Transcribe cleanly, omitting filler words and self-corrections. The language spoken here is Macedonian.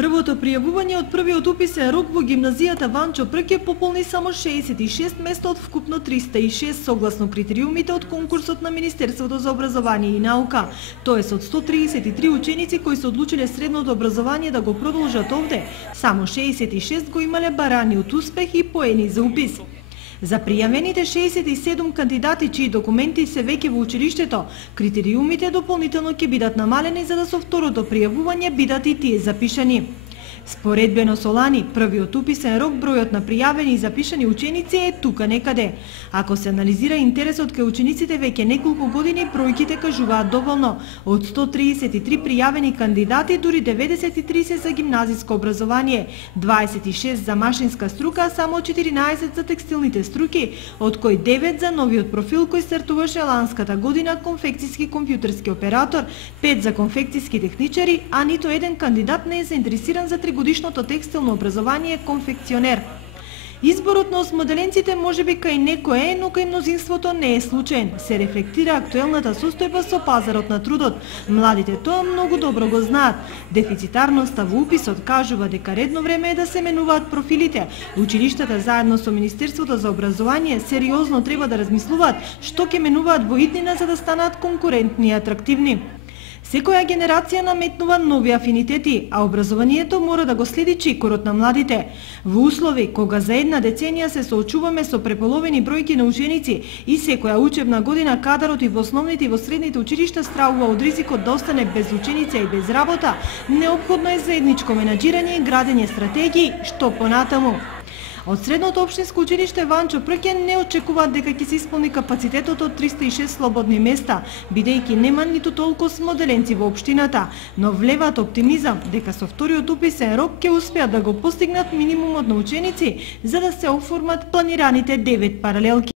Првото пријавување од првиот уписен рок во гимназијата Ванчо Прке пополни само 66 места од вкупно 306 согласно критериумите од конкурсот на Министерството за образование и наука. Тоест од 133 ученици кои се одлучиле средното образование да го продолжат овде, само 66 го имале бараниот успех и поени за упис. За пријавените 67 кандидати чии документи се веќе во училиштето, критериумите дополнително ќе бидат намалени за да со второто пријавување бидат и тие запишани. Споредбено со лани, првиот уписен рок, бројот на пријавени и запишани ученици е тука некаде. Ако се анализира интересот кај учениците веќе неколку години, бројките кажуваат доволно. Од 133 пријавени кандидати, дури 93 се за гимназиско образование, 26 за машинска струка, а само 14 за текстилните струки, од кои 9 за новиот профил кој стартуваше ланската година конфекцијски компјутерски оператор, 5 за конфекцијски техничари, а ниту еден кандидат не е заинтересиран за тригодишното текстилно образование конфекционер. Изборот на осмоделенците можеби кај некој е, но кај мнозинството не е случаен. Се рефлектира актуелната состојба со пазарот на трудот. Младите тоа многу добро го знаат. Дефицитарноста во уписот кажува дека редно време е да се менуваат профилите. Училиштата заедно со Министерството за образование сериозно треба да размислуваат што ќе менуваат во иднина за да станат конкурентни и атрактивни. Секоја генерација наметнува нови афинитети, а образованието мора да го следи чекорот на младите. Во услови кога за една деценија се соочуваме со преполовени бројки на ученици и секоја учебна година кадарот и во основните и во средните училишта стравува од ризикот да остане без ученица и без работа, неопходно е заедничко менаџирање и градење стратегии што понатаму. Од средното општинско училиште Ванчо Прке не очекуваат дека ќе се исполни капацитетот од 306 слободни места, бидејќи нема ниту толку осмоделенци во општината, но влеваат оптимизам дека со вториот уписен рок ќе успеат да го постигнат минимумот на ученици за да се оформат планираните 9 паралелки.